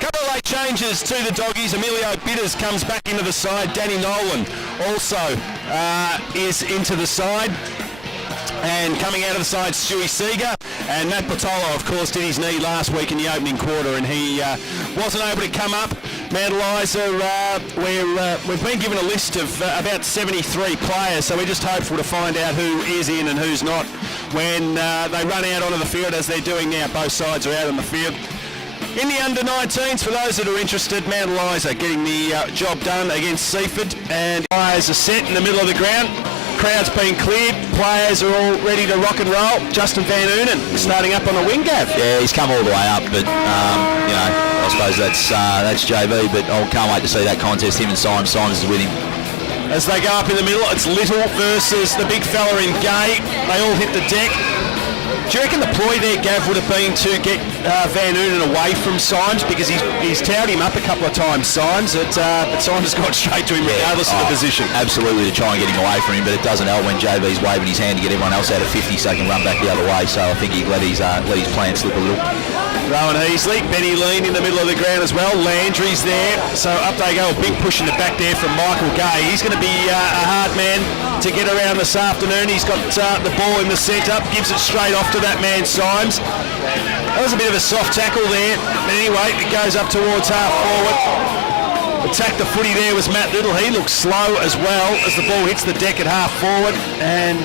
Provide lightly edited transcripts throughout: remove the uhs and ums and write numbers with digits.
Couple of late changes to the doggies. Emilio Bitters comes back into the side. Danny Nolan also is into the side. And coming out of the side, Stewie Seeger. And Matt Patolo, of course, did his knee last week in the opening quarter, and he wasn't able to come up. Mount Eliza, we've been given a list of about 73 players, so we're just hopeful to find out who is in and who's not when they run out onto the field, as they're doing now. Both sides are out on the field. In the under-19s, for those that are interested, Mount Eliza getting the job done against Seaford, and players are set in the middle of the ground. Crowd's been cleared, players are all ready to rock and roll. Justin Van Oonen starting up on the wing, Gav. Yeah, he's come all the way up, but I suppose that's JB, but I can't wait to see that contest. Him and Simons is with him. As they go up in the middle, it's Little versus the big fella in Gay. They all hit the deck. Do you reckon the ploy there, Gav, would have been to get Van Oonen away from Symes, because he's towed him up a couple of times, Symes, but Symes has gone straight to him regardless of the position. Absolutely, to try and get him away from him, but it doesn't help when JB's waving his hand to get everyone else out of 50 so he can run back the other way, so I think he let his plan slip a little. Rowan Heasley, Benny Lean in the middle of the ground as well. Landry's there, so up they go. A big push in the back there from Michael Gay. He's going to be a hard man to get around this afternoon. He's got the ball in the centre, gives it straight off to that man Symes. That was a bit of a soft tackle there, but anyway, it goes up towards half forward. Attacked the footy there was Matt Little. He looks slow as well as the ball hits the deck at half forward, and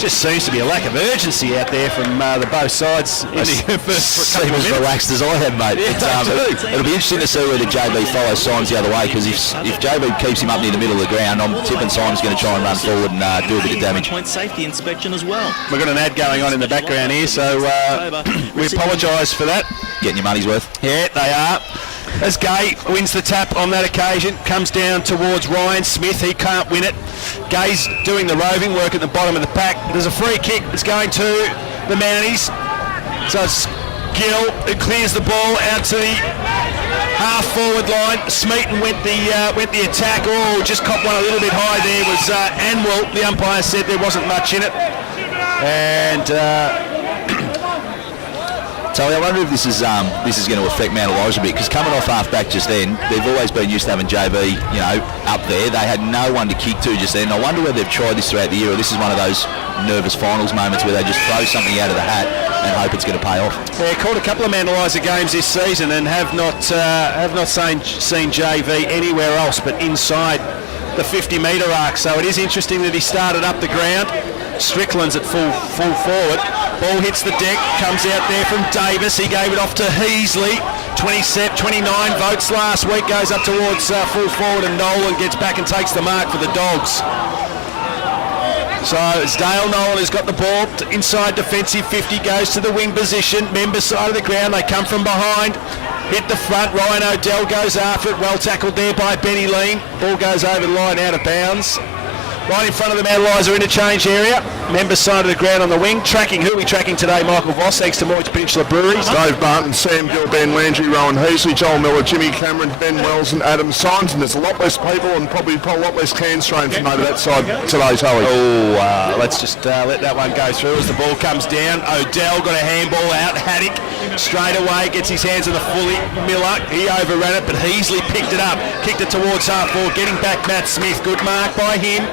just seems to be a lack of urgency out there from the both sides. Seem as relaxed as I have, mate. Yeah, it'll be interesting to see whether JB follows Symes the other way, because if JB keeps him up near the middle of the ground, I'm tipping Symes going to try and run forward and do a bit of damage. Point safety inspection as well. We've got an ad going on in the background here, so we apologise for that. Getting your money's worth. Yeah, they are. As Gay wins the tap on that occasion, comes down towards Ryan Smith. He can't win it. Gay's doing the roving work at the bottom of the pack. There's a free kick that's going to the Mounties. So it's Gill who clears the ball out to the half-forward line. Smeaton went the attack. Oh, just copped one a little bit high there. Was Anwell. The umpire said there wasn't much in it. And Tony, I wonder if this is going to affect Mount Eliza a bit, because coming off half-back just then, they've always been used to having JB, up there. They had no one to kick to just then. I wonder whether they've tried this throughout the year, or this is one of those nervous finals moments where they just throw something out of the hat and hope it's going to pay off. Yeah, caught a couple of Mount Eliza games this season and have not seen JV anywhere else but inside the 50-metre arc. So it is interesting that he started up the ground. Strickland's at full forward. Ball hits the deck, comes out there from Davis. He gave it off to Heasley. 29 votes last week, goes up towards full forward, and Nolan gets back and takes the mark for the Dogs. So it's Dale Nolan who's got the ball inside defensive 50, goes to the wing position, member side of the ground. They come from behind, hit the front. Ryan O'Dell goes after it, well tackled there by Benny Lean. Ball goes over the line, out of bounds. Right in front of the Mount Eliza interchange area. Member side of the ground on the wing. Tracking, who are we tracking today? Michael Voss, thanks to Mornington Peninsula Breweries. Dave Barton, Sam Gill, Ben Landry, Rowan Heasley, Joel Miller, Jimmy Cameron, Ben Wells and Adam Symes. And there's a lot less people and probably a lot less cans thrown from over that side today, Tully. Oh, let's just let that one go through as the ball comes down. O'Dell got a handball out. Haddock straight away gets his hands on the fully. Miller, he overran it, but Heasley picked it up. Kicked it towards half forward, getting back Matt Smith. Good mark by him.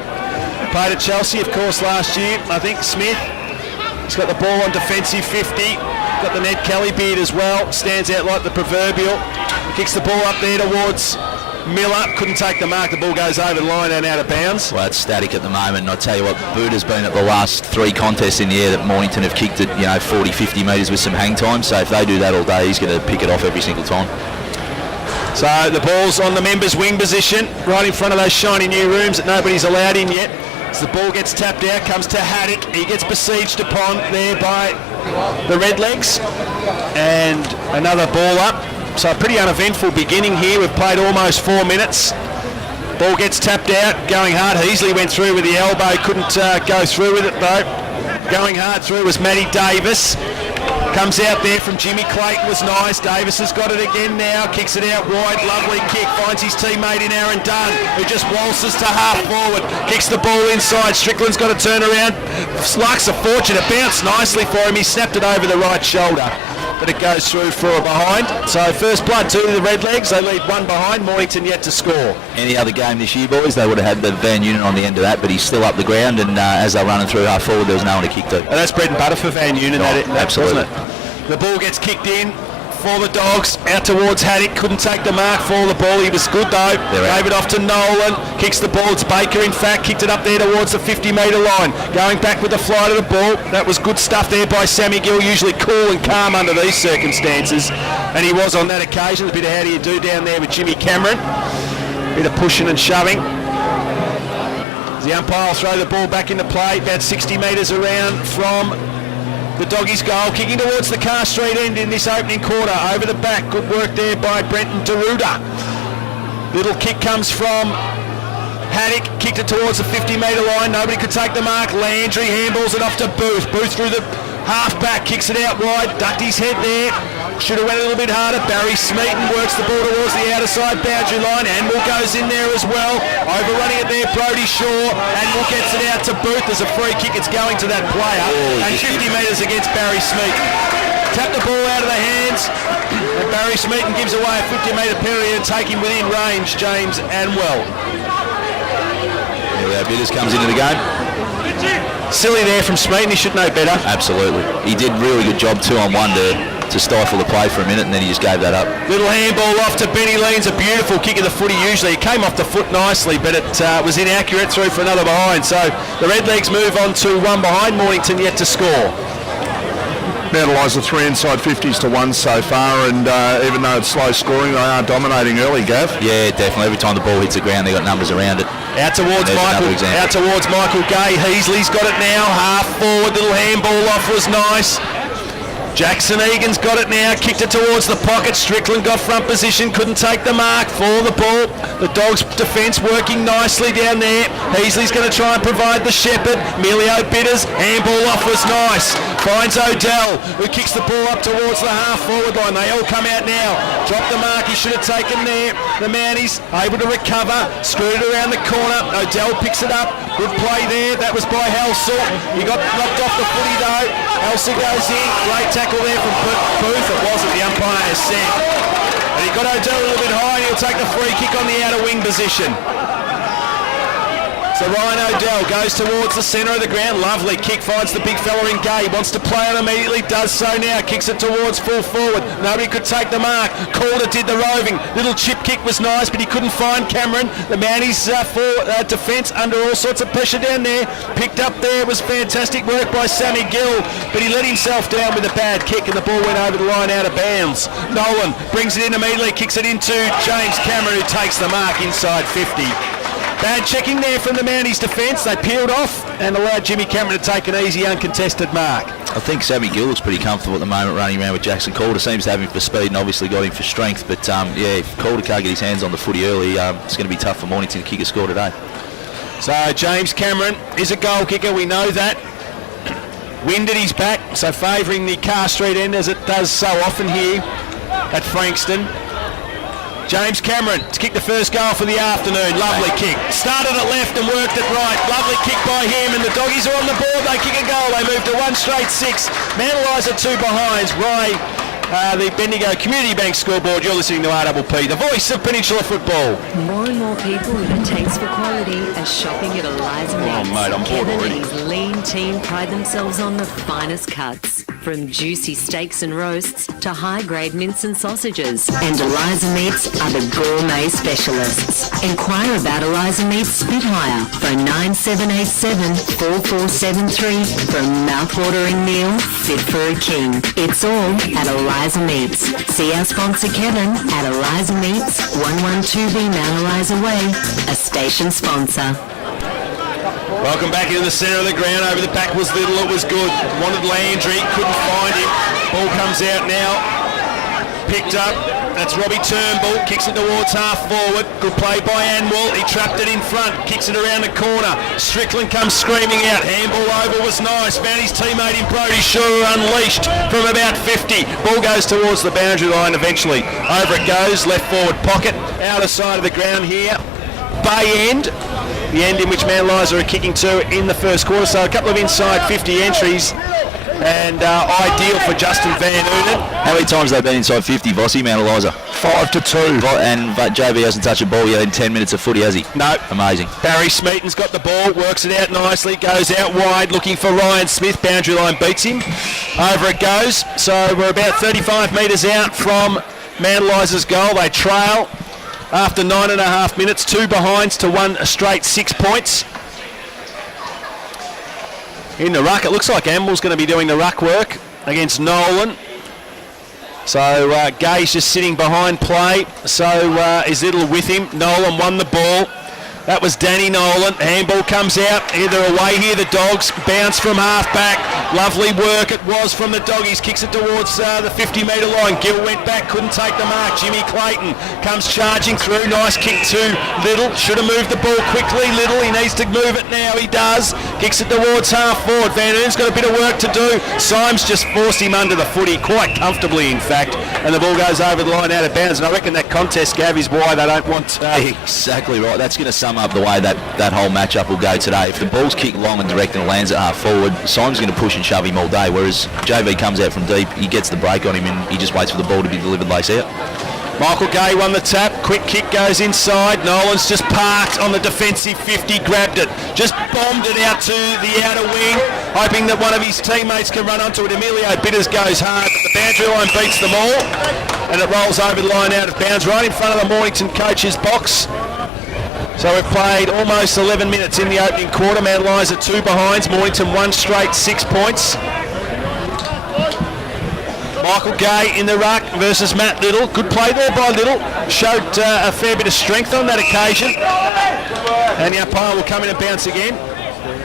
Played at Chelsea, of course, last year. I think Smith, he's got the ball on defensive 50. Got the Ned Kelly beard as well. Stands out like the proverbial. Kicks the ball up there towards Miller. Couldn't take the mark. The ball goes over the line and out of bounds. Well, it's static at the moment. And I tell you what, Buddha's been at the last 3 contests in the air that Mornington have kicked it, 40, 50 metres with some hang time. So if they do that all day, he's going to pick it off every single time. So the ball's on the members' wing position, right in front of those shiny new rooms that nobody's allowed in yet. As the ball gets tapped out, comes to Haddock. He gets besieged upon there by the Redlegs. And another ball up. So a pretty uneventful beginning here. We've played almost 4 minutes. Ball gets tapped out, going hard. Heasley went through with the elbow, couldn't go through with it though. Going hard through was Matty Davis. Comes out there from Jimmy Clayton, was nice. Davis has got it again now, kicks it out wide, lovely kick, finds his teammate in Aaron Dunn, who just waltzes to half forward, kicks the ball inside. Strickland's got to turn around, likes a fortune, it bounced nicely for him, he snapped it over the right shoulder. but it goes through for a behind. So first blood to the Redlegs. They lead 1 behind. Mornington yet to score. Any other game this year, boys, they would have had the Van Unit on the end of that, but he's still up the ground, and as they're running through half forward, there was no one to kick to. And that's bread and butter for Van Unit, Absolutely. wasn't it? The ball gets kicked in for the Dogs, out towards Haddock, couldn't take the mark for the ball. He was good though. Gave it off to Nolan, kicks the ball. It's Baker, in fact, kicked it up there towards the 50-metre line. Going back with the flight of the ball. That was good stuff there by Sammy Gill, usually cool and calm under these circumstances. And he was on that occasion. A bit of how do you do down there with Jimmy Cameron. Bit of pushing and shoving. The umpire will throw the ball back into play, about 60 metres around from the Doggies' goal, kicking towards the Car Street end in this opening quarter. Over the back, good work there by Brenton Deruda. Little kick comes from Haddock, kicked it towards the 50-metre line. Nobody could take the mark. Landry handballs it off to Booth. Booth through the half-back, kicks it out wide, ducked his head there. Should have went a little bit harder. Barry Smeaton works the ball towards the outer side boundary line. Anwell goes in there as well. Overrunning it there, Brodie Shaw. Anwell gets it out to Booth. There's a free kick. It's going to that player. And 50 metres against Barry Smeaton. Tap the ball out of the hands. And Barry Smeaton gives away a 50-metre period, taking within range James Anwell. Yeah, Bitters comes into the game. Silly there from Smeaton. He should know better. Absolutely. He did really good job 2-on-1 to stifle the play for a minute, and then he just gave that up. Little handball off to Benny Leans, a beautiful kick of the footy usually. It came off the foot nicely, but it was inaccurate, through for another behind. So the Redlegs move on to 1 behind. Mornington yet to score. Mount Eliza 3 inside 50s to 1 so far, and even though it's slow scoring, they are dominating early, Gav. Yeah, definitely. Every time the ball hits the ground, they got numbers around it. Out towards Michael Gay. Heasley's got it now. Half forward, little handball off was nice. Jackson Egan's got it now, kicked it towards the pocket. Strickland got front position, couldn't take the mark for the ball. The Dogs' defence working nicely down there. Heasley's going to try and provide the shepherd. Emilio Bitters, handball off was nice. Finds Odell, who kicks the ball up towards the half-forward line. They all come out now. Drop the mark he should have taken there. The Mounties able to recover, screwed it around the corner. Odell picks it up. Good play there. That was by Halsall. He got knocked off the footy though. Halsall goes in. Great tackle there from Booth. It wasn't, the umpire has said. And he got Odell a little bit high, and he'll take the free kick on the outer wing position. So Ryan Odell goes towards the centre of the ground. Lovely kick, finds the big fella in Gay. Wants to play it immediately, does so now. Kicks it towards full forward. Nobody could take the mark. Calder did the roving. Little chip kick was nice, but he couldn't find Cameron. The Mounties for defence under all sorts of pressure down there. Picked up there was fantastic work by Sammy Gill, but he let himself down with a bad kick, and the ball went over the line out of bounds. Nolan brings it in immediately, kicks it into James Cameron, who takes the mark inside 50. Bad checking there from the Mounties defence. They peeled off and allowed Jimmy Cameron to take an easy, uncontested mark. I think Sammy Gill looks pretty comfortable at the moment running around with Jackson Calder. Seems to have him for speed and obviously got him for strength. But yeah, if Calder can't get his hands on the footy early, it's going to be tough for Mornington to kick a score today. So James Cameron is a goal kicker, we know that. Wind at his back, so favouring the Car Street end as it does so often here at Frankston. James Cameron to kick the first goal for the afternoon. Lovely kick. Started at left and worked it right. Lovely kick by him, and the Doggies are on the board. They kick a goal. They move to 1 straight 6. Mount Eliza 2 behinds. Ray, the Bendigo Community Bank scoreboard. You're listening to RPP, the voice of Peninsula football. More and more people with a taste for quality are shopping at Eliza Meats. Oh, mate, I'm bored Kevin already. and his lean team pride themselves on the finest cuts, from juicy steaks and roasts to high-grade mince and sausages. And Eliza Meats are the gourmet specialists. Inquire about Eliza Meats Spitfire for 9787 4473 for a mouth-watering meal fit for a king. It's all at Eliza Meats. See our sponsor Kevin at Eliza Meats, 112B Mount Eliza Way, a station sponsor. Welcome back into the centre of the ground. Over the back was Little, it was good. Wanted Landry, couldn't find him. Ball comes out now. Picked up. That's Robbie Turnbull. Kicks it towards half forward. Good play by Anwell. He trapped it in front. Kicks it around the corner. Strickland comes screaming out. Handball over was nice. Found his teammate in Brodie Shaw unleashed from about 50. Ball goes towards the boundary line eventually. Over it goes. Left forward pocket. Outer side of the ground here. Bay end. The end in which Mount Eliza are kicking to in the first quarter. So a couple of inside 50 entries. and ideal for Justin Van Uden. How many times have they been inside 50, Vossi, Mount Eliza? 5-2. And JB hasn't touched a ball yet in 10 minutes of footy, has he? No. Amazing. Barry Smeaton's got the ball, works it out nicely, goes out wide looking for Ryan Smith. Boundary line beats him. Over it goes. So we're about 35 metres out from Mount Eliza's goal. They trail after 9.5 minutes, 2 behinds to 1 straight 6 points. In the ruck, it looks like Amble's going to be doing the ruck work against Nolan. So Gay's just sitting behind play. So is Little with him. Nolan won the ball. That was Danny Nolan. Handball comes out. They're away here, the Dogs. Bounce from half-back. Lovely work it was from the Doggies. Kicks it towards the 50-metre line. Gill went back, couldn't take the mark. Jimmy Clayton comes charging through. Nice kick to Little. Should have moved the ball quickly. Little, he needs to move it now. He does. Kicks it towards half-forward. Van Uden's got a bit of work to do. Symes just forced him under the footy, quite comfortably, in fact. And the ball goes over the line out of bounds. And I reckon that contest, Gav, is why they don't want... Exactly right. That's going to sum up the way that whole matchup will go today. If the ball's kicked long and direct and it lands at half forward, Simon's going to push and shove him all day, whereas JV comes out from deep, he gets the break on him and he just waits for the ball to be delivered lace out. Michael Gay won the tap. Quick kick goes inside. Nolan's just parked on the defensive 50, grabbed it. Just bombed it out to the outer wing, hoping that one of his teammates can run onto it. Emilio Bitters goes hard, but the boundary line beats them all, and it rolls over the line out of bounds right in front of the Mornington coach's box. So we've played almost 11 minutes in the opening quarter. Mount Eliza 2 behinds. Mornington 1 straight 6 points. Michael Gay in the ruck versus Matt Little. Good play there by Little. Showed a fair bit of strength on that occasion. And the umpire will come in and bounce again.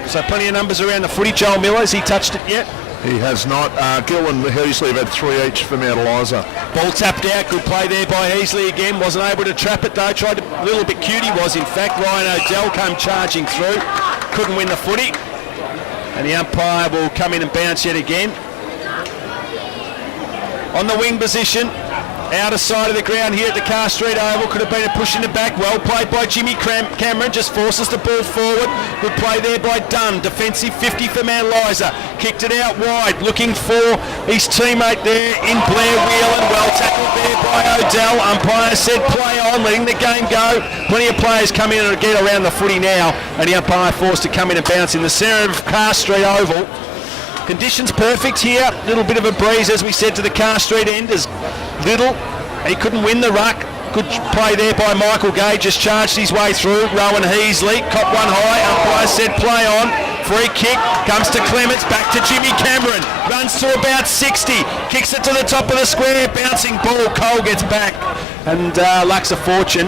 So plenty of numbers around the footy. Joel Miller, has he touched it yet? He has not. Gill and Heasley have had 3 each for Mount Eliza. Ball tapped out. Good play there by Heasley again. Wasn't able to trap it though. Tried a little bit cute he was, in fact. Ryan O'Dell came charging through. Couldn't win the footy. And the umpire will come in and bounce yet again. On the wing position, outer side of the ground here at the Carr Street Oval. Could have been a push in the back. Well played by Jimmy Cameron. Just forces the ball forward. Good play there by Dunn. Defensive 50 for Mount Eliza. Kicked it out wide. Looking for his teammate there in Blair Whelan. Well tackled there by O'Dell. Umpire said play on, letting the game go. Plenty of players come in and get around the footy now. And the umpire forced to come in and bounce in the centre of Carr Street Oval. Conditions perfect here. Little bit of a breeze, as we said, to the Carr Street end. As Little, he couldn't win the ruck. Good play there by Michael Gay. Just charged his way through. Rowan Heasley caught one high. Umpire said play on. Free kick comes to Clements. Back to Jimmy Cameron. Runs to about 60. Kicks it to the top of the square. Bouncing ball. Cole gets back and lacks a fortune.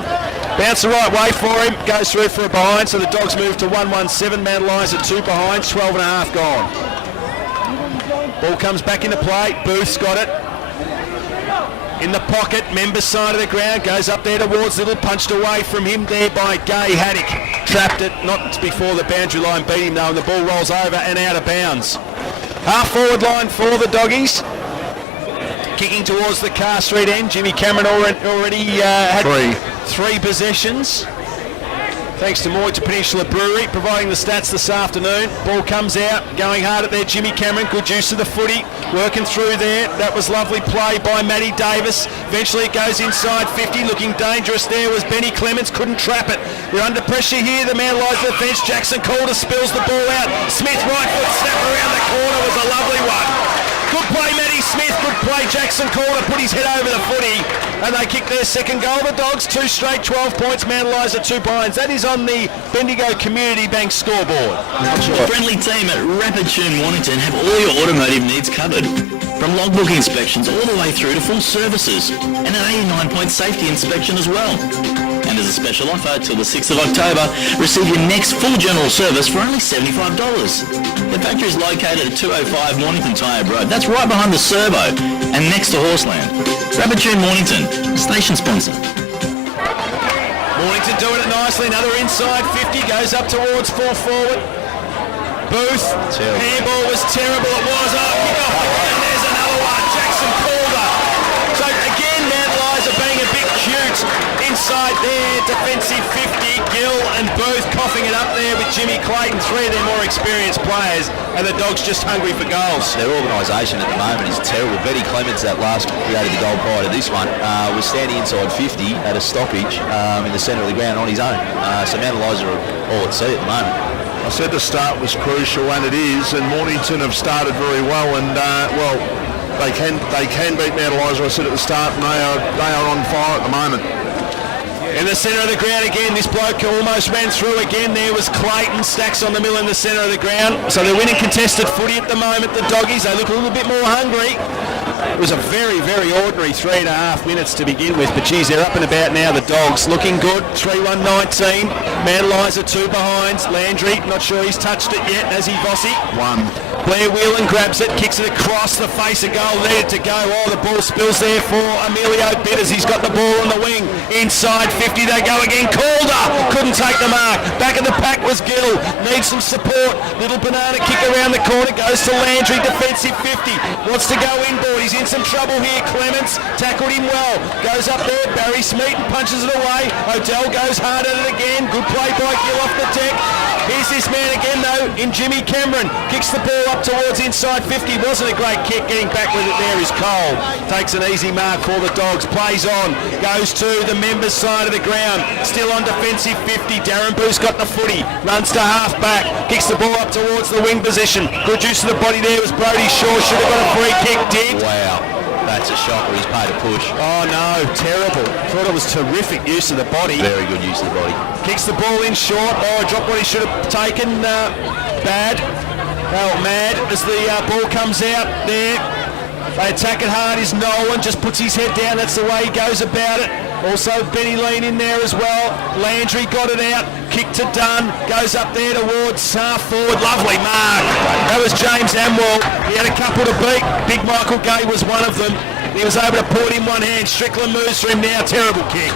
Bounce the right way for him. Goes through for a behind. So the Dogs move to 1-1-7. Mount Eliza 2 behind. 12.5 gone. Ball comes back into play. Booth's got it. In the pocket, Member's side of the ground. Goes up there towards Little. Punched away from him there by Gay. Haddock trapped it. Not before the boundary line beat him though. And the ball rolls over and out of bounds. Half forward line for the Doggies. Kicking towards the Carr Street end. Jimmy Cameron already had 3 possessions. Thanks to Mornington Peninsula Brewery providing the stats this afternoon. Ball comes out, going hard at there, Jimmy Cameron. Good use of the footy, working through there. That was lovely play by Matty Davis. Eventually it goes inside 50, looking dangerous there was Benny Clements. Couldn't trap it. They're under pressure here. The man lies the fence. Jackson Calder spills the ball out. Smith right foot snap around the corner was a lovely one. Good play, Matty Smith. Good play, Jackson Calder put his head over the footy, and they kick their second goal. The Dogs 2 straight, 12 points. Mount Eliza 2 behinds. That is on the Bendigo Community Bank scoreboard. The friendly team at Rapid Tune Mornington have all your automotive needs covered. From logbook inspections all the way through to full services, and an 89-point safety inspection as well. And as a special offer till the 6th of October, receive your next full general service for only $75. The factory is located at 205 Mornington Tyre Road. That's right behind the Servo and next to Horseland. Rapid Tune Mornington, station sponsor. Mornington doing it nicely. Another inside 50 goes up towards full forward. Booth. Handball was terrible. It was. Kick off again. There's another one. Jackson Calder. So again, Mount Eliza being a bit cute inside there, defensive 50, Gill and Booth coughing it up there with Jimmy Clayton, three of their more experienced players, and the Dogs just hungry for goals. Their organisation at the moment is terrible. Betty Clements, that last created the goal prior to this one, was standing inside 50 at a stoppage in the centre of the ground on his own. So Mount Eliza are all at sea at the moment. I said the start was crucial, and it is, and Mornington have started very well, and they can beat Mount Eliza, I said at the start, and they are on fire at the moment. In the centre of the ground again, this bloke almost ran through again. There was Clayton, Stacks on the middle in the centre of the ground. So they're winning contested footy at the moment, the Doggies. They look a little bit more hungry. It was a very, very ordinary 3.5 minutes to begin with, but geez, they're up and about now, the Dogs. Looking good, 3-1-19. Mount Eliza 2 behinds. Landry, not sure he's touched it yet, has he, Vossi? 1. Blair Whelan grabs it, kicks it across the face of goal, needed to go. Oh, the ball spills there for Emilio Bitters. He's got the ball on the wing. Inside 50, they go again. Calder couldn't take the mark. Back of the pack was Gill. Needs some support. Little banana kick around the corner. Goes to Landry, defensive 50. Wants to go inboard. He's in some trouble here. Clements tackled him well. Goes up there. Barry Smeaton punches it away. Odell goes hard at it again. Good play by Gill off the deck. Here's this man again though in Jimmy Cameron. Kicks the ball up towards inside 50. Wasn't a great kick. Getting back with it there is Cole. Takes an easy mark for the Dogs. Plays on. Goes to the members' side of the ground. Still on defensive 50. Darren Booth's got the footy. Runs to half back. Kicks the ball up towards the wing position. Good use of the body there was Brody Shaw. Should have got a free kick. Did. Wow, that's a shocker. He's paid a push. Oh no, terrible. Thought it was terrific use of the body. Very good use of the body. Kicks the ball in short. Oh, dropped what he should have taken. Bad. Oh, mad as the ball comes out there. They attack it hard. Is Nolan just puts his head down. That's the way he goes about it. Also Benny Lean in there as well. Landry got it out. Kick to Dunn. Goes up there towards half forward. Lovely mark. That was James Amwell. He had a couple to beat. Big Michael Gay was one of them. He was able to put in one hand. Strickland moves for him now. Terrible kick.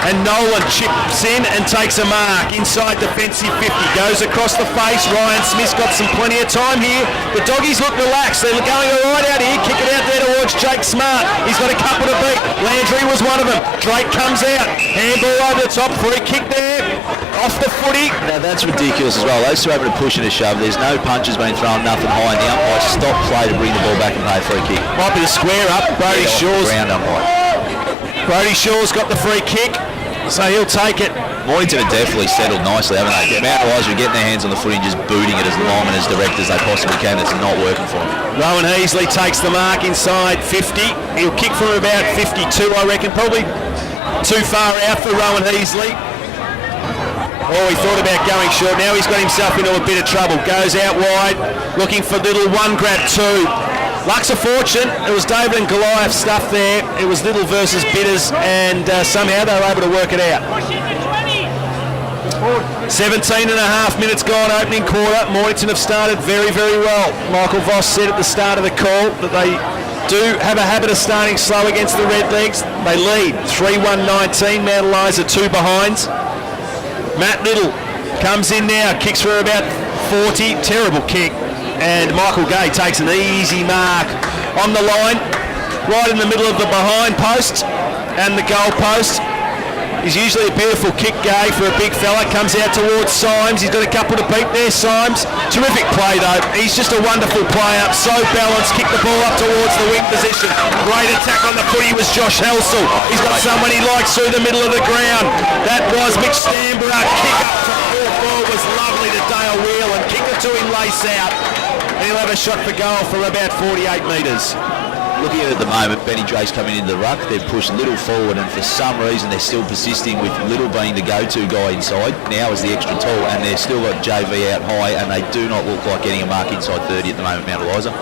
And Nolan chips in and takes a mark. Inside defensive 50. Goes across the face. Ryan Smith's got some plenty of time here. The Doggies look relaxed. They're going all right out here. Kick it out there towards Jake Smart. He's got a couple to beat. Landry was one of them. Drake comes out. Handball over the top. Free kick there. Off the footy. Now that's ridiculous as well. Those two are able to push and a shove. There's no punches being thrown, nothing high. And the umpire stopped play to bring the ball back and play a free kick. Might be the square up. Brody Shaw's. Ground umpire. Brody Shaw's got the free kick, so he'll take it. Mornington have definitely settled nicely, haven't they? Mount Eliza are getting their hands on the footy and just booting it as long and as direct as they possibly can. It's not working for them. Rowan Heasley takes the mark inside 50. He'll kick from about 52, I reckon. Probably too far out for Rowan Heasley. Oh, he thought about going short. Now he's got himself into a bit of trouble. Goes out wide, looking for Little. One grab two. Luck's a fortune. It was David and Goliath stuff there. It was Little versus Bitters, and somehow they were able to work it out. 17 and a half minutes gone, opening quarter. Mornington have started very, very well. Michael Voss said at the start of the call that they do have a habit of starting slow against the Redlegs. They lead 3-1-19. Mount Eliza 2 behinds. Matt Little comes in now, kicks for about 40. Terrible kick. And Michael Gay takes an easy mark on the line, right in the middle of the behind post and the goal post. He's usually a beautiful kick, Gay, for a big fella. Comes out towards Symes. He's got a couple to beat there, Symes. Terrific play, though. He's just a wonderful player. So balanced. Kick the ball up towards the wing position. Great attack on the footy was Josh Helsel. He's got someone he likes through the middle of the ground. That was Mitch Stamborough. Kick up to full ball was lovely to Dale Wheel and kick it to him lace out. He'll have a shot for goal for about 48 metres. Looking at it at the moment, Benny Drake's coming into the ruck. They've pushed Little forward, and for some reason they're still persisting with Little being the go-to guy inside. Now is the extra tall, and they've still got JV out high, and they do not look like getting a mark inside 30 at the moment, Mount Eliza.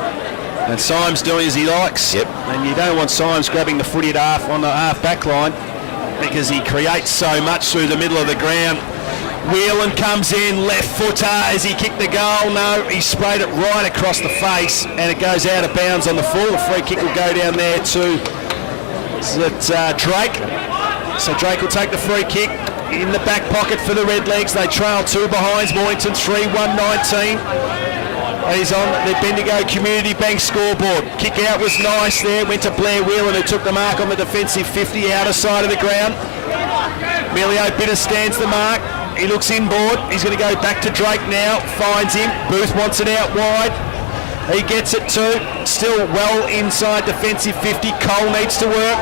And Symes doing as he likes. Yep. And you don't want Symes grabbing the footy at half on the half back line because he creates so much through the middle of the ground. Whelan comes in, left footer as he kicked the goal. No, he sprayed it right across the face and it goes out of bounds on the full. The free kick will go down there to Drake. So Drake will take the free kick in the back pocket for the Redlegs. They trail 2 behinds. Mornington 3-1-19. He's on the Bendigo Community Bank scoreboard. Kick out was nice there. Went to Blair Whelan who took the mark on the defensive 50 outer side of the ground. Emilio Bitter stands the mark. He looks inboard. He's going to go back to Drake now. Finds him. Booth wants it out wide. He gets it too. Still well inside defensive 50. Cole needs to work.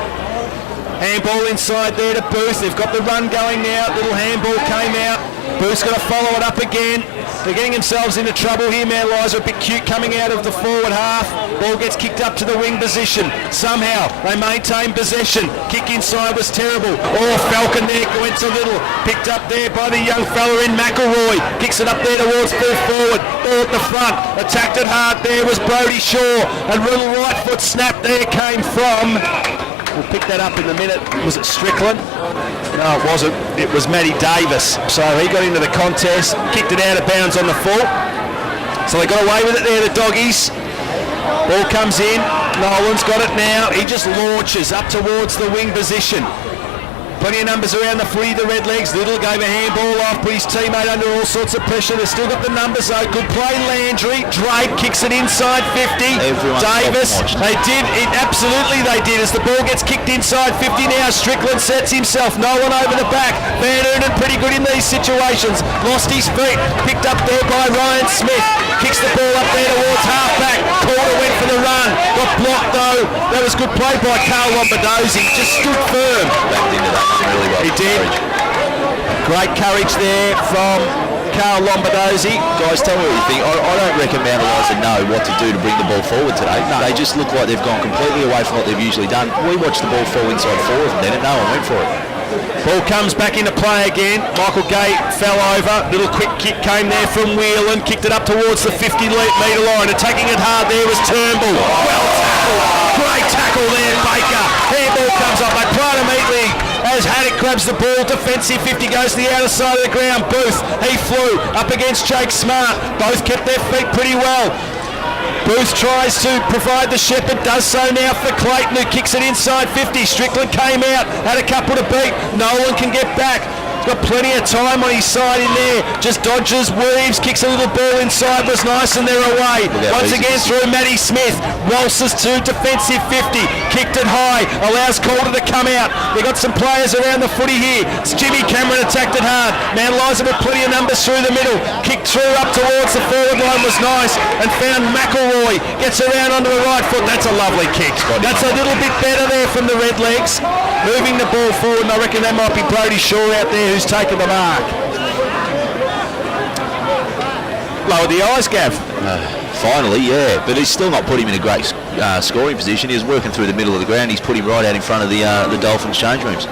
Handball inside there to Booth. They've got the run going now. Little handball came out. Booth's going to follow it up again. They're getting themselves into trouble here. Man, Eliza a bit cute coming out of the forward half. Ball gets kicked up to the wing position. Somehow they maintain possession. Kick inside was terrible. Oh, Falcon there went a little. Picked up there by the young fella in McElroy. Kicks it up there towards full forward. Ball at the front. Attacked it hard there was Brodie Shaw. A little right foot snap there came from... We'll pick that up in a minute. Was it Strickland? No, it wasn't. It was Matty Davis. So he got into the contest, kicked it out of bounds on the full. So they got away with it there, the doggies. Ball comes in. Nolan's got it now. He just launches up towards the wing position. Plenty of numbers around the footy, the Redlegs. Little gave a handball off, put his teammate under all sorts of pressure. They've still got the numbers though. Good play, Landry. Drake kicks it inside 50. Everyone's Davis. They did. Absolutely they did. As the ball gets kicked inside 50 now, Strickland sets himself. No one over the back. Van Ierden pretty good in these situations. Lost his feet. Picked up there by Ryan Smith. Kicks the ball up there towards half-back. Corner went for the run. Got blocked though. That was good play by Carl Lombardozzi. Just stood firm. Backed into that really well. He did. Great courage there from Carl Lombardozzi. Guys, tell me what you think. I don't reckon Mount Eliza know what to do to bring the ball forward today. No. They just look like they've gone completely away from what they've usually done. We watched the ball fall inside four of them then and no one went for it. Ball comes back into play again. Michael Gay fell over. Little quick kick came there from Whelan. Kicked it up towards the 50-metre line. Attacking it hard there was Turnbull. Well tackled. Great tackle there, Baker. Handball comes up. They play immediately as Haddock grabs the ball. Defensive 50 goes to the outer side of the ground. Booth, he flew up against Jake Smart. Both kept their feet pretty well. Booth tries to provide the shepherd, does so now for Clayton, who kicks it inside 50. Strickland came out, had a couple to beat. Nolan can get back. He's got plenty of time on his side in there. Just dodges, weaves, kicks a little ball inside, was nice, and they're away. Once again through Matty Smith. Waltzes to defensive 50. Kicked it high, allows Calder to come out. They've got some players around the footy here. It's Jimmy Cameron attacked it hard. Mount Eliza with plenty of numbers through the middle. Kicked through up towards the forward line was nice, and found McElroy. Gets around onto the right foot. That's a lovely kick. That's a little bit better there from the Redlegs. Moving the ball forward, and I reckon that might be Brodie Shaw out there who's taken the mark. Lower the eyes, Gav. Finally, yeah, but he's still not put him in a great scoring position. He was working through the middle of the ground. He's put him right out in front of the Dolphins change rooms.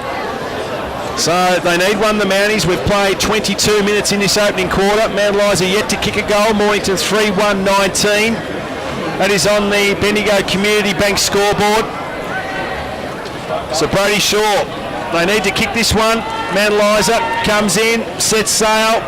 So they need one, the Mounties. We've played 22 minutes in this opening quarter. Mount Eliza yet to kick a goal. Mornington 3-1-19. That is on the Bendigo Community Bank scoreboard. So Brodie Shaw, they need to kick this one. Mount Eliza comes in, sets sail.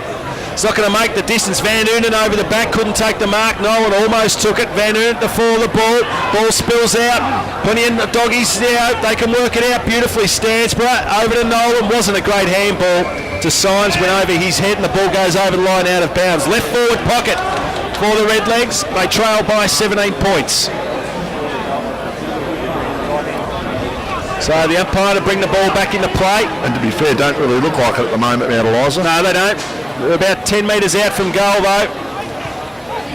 It's not going to make the distance. Van Ierden over the back, couldn't take the mark. Nolan almost took it. Van Ierden to fall the ball. Ball spills out. Plenty of doggies now. They can work it out beautifully. Stansborough over to Nolan. Wasn't a great handball to Symes. Went over his head and the ball goes over the line out of bounds. Left forward pocket for the Redlegs. They trail by 17 points. So the umpire to bring the ball back into play. And to be fair, don't really look like it at the moment, Mount Eliza. No, they don't. They're about 10 metres out from goal though.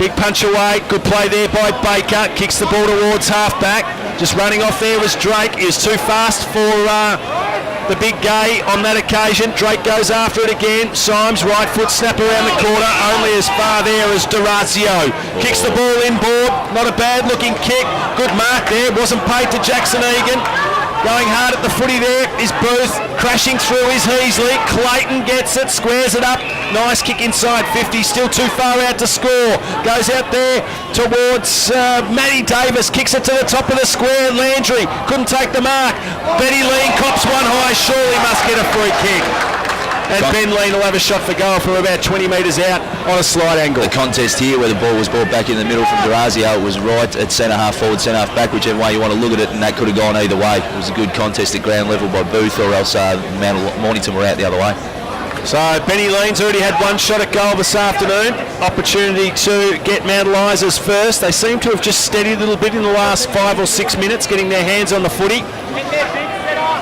Big punch away. Good play there by Baker. Kicks the ball towards half-back. Just running off there was Drake. He was too fast for the big Gay on that occasion. Drake goes after it again. Symes, right foot snap around the corner. Only as far there as D'Orazio. Kicks the ball inboard. Not a bad looking kick. Good mark there. Wasn't paid to Jackson Egan. Going hard at the footy there is Booth, crashing through is Heasley. Clayton gets it, squares it up. Nice kick inside 50, still too far out to score. Goes out there towards Matty Davis, kicks it to the top of the square. Landry couldn't take the mark. Betty Lean cops one high, surely must get a free kick. And Ben Lean will have a shot for goal from about 20 metres out on a slight angle. The contest here where the ball was brought back in the middle from D'Orazio was right at centre-half forward, centre-half back, whichever way you want to look at it, and that could have gone either way. It was a good contest at ground level by Booth, or else Mornington were out the other way. So Benny Lean's already had one shot at goal this afternoon. Opportunity to get Mount Eliza's first. They seem to have just steadied a little bit in the last 5 or 6 minutes, getting their hands on the footy.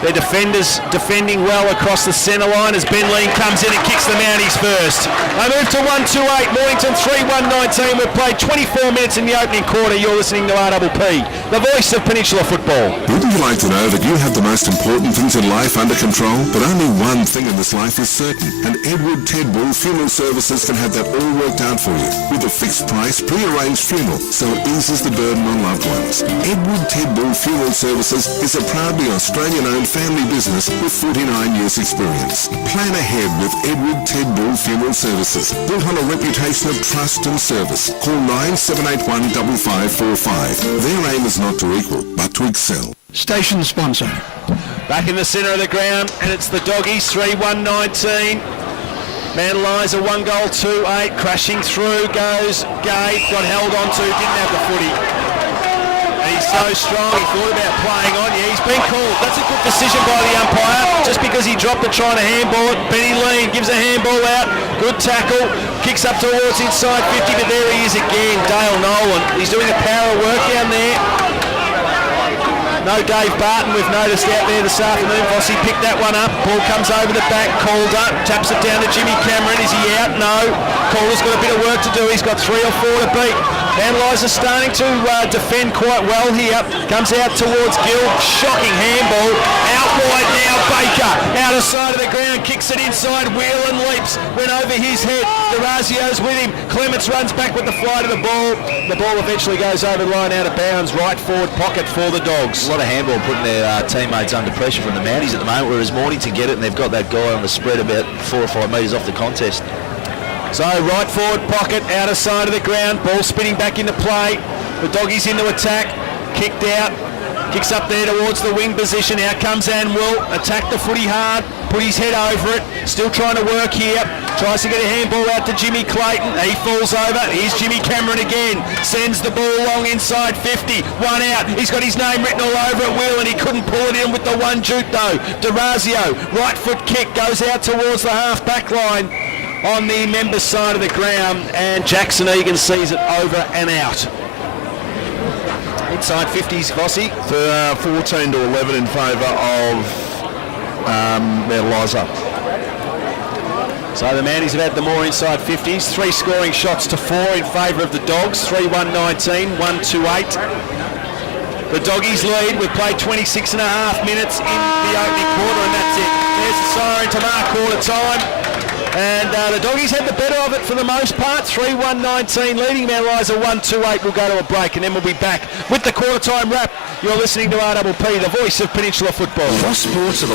Their defenders defending well across the centre line as Ben Lean comes in and kicks the Mounties first. They move to 1-2-8, Mornington 3-1-19. We've played 24 minutes in the opening quarter. You're listening to RPP, the voice of Peninsula football. Wouldn't you like to know that you have the most important things in life under control? But only one thing in this life is certain, and Edward Ted Bull Funeral Services can have that all worked out for you with a fixed price, pre-arranged funeral, so it eases the burden on loved ones. Edward Ted Bull Funeral Services is a proudly Australian-owned family business with 49 years experience. Plan ahead with Edward Ted Bull Funeral Services, built on a reputation of trust and service. Call 9781 5545. Their aim is not to equal, but to excel. Station sponsor. Back in the centre of the ground, and it's the Doggies 3-1-19. Eliza 1 goal 2-8, crashing through goes Gabe, got held onto, didn't have the footy. He's so strong, he thought about playing on. Yeah, he's been called. That's a good decision by the umpire. Just because he dropped it trying to handball it. Benny Lean gives a handball out. Good tackle. Kicks up towards inside 50, but there he is again, Dale Nolan. He's doing a power of work down there. No Dave Barton, we've noticed out there this afternoon. Vossi picked that one up. Ball comes over the back. Calder taps it down to Jimmy Cameron. Is he out? No. Calder's got a bit of work to do. He's got 3 or 4 to beat. Eliza starting to defend quite well here. Comes out towards Gill. Shocking handball. Out wide now. Baker out of side of the ground. Kicks it inside. Whelan leaps. Went over his head. Durazio's with him. Clements runs back with the flight of the ball. The ball eventually goes over the line out of bounds. Right forward pocket for the Dogs. A lot of handball putting their teammates under pressure from the Mounties at the moment, whereas Mornington get it and they've got that guy on the spread about 4 or 5 metres off the contest. So right forward pocket, outer side of the ground, ball spinning back into play. The Doggies into attack, kicked out, kicks up there towards the wing position. Out comes Anwell, attack the footy hard, put his head over it, still trying to work here. Tries to get a handball out to Jimmy Clayton. He falls over. Here's Jimmy Cameron again. Sends the ball long inside 50. One out. He's got his name written all over it, Will, and he couldn't pull it in with the one juke though. Durazio, right foot kick, goes out towards the half back line on the members' side of the ground, and Jackson Egan sees it over and out. Inside 50s, Vossi. 14 to 11 in favour of Eliza. So the Mounties have had the more inside 50s. 3 scoring shots to 4 in favour of the Dogs. 3-1-19, 1-2-8. The Doggies lead. We've played 26 and a half minutes in the opening quarter, and that's it. There's the siren to mark quarter time. And the Doggies had the better of it for the most part. 3-1-19, leading Eliza 1-2-8. We'll go to a break and then we'll be back with the quarter time wrap. You're listening to RPP, the voice of Peninsula football. Cross Sports are the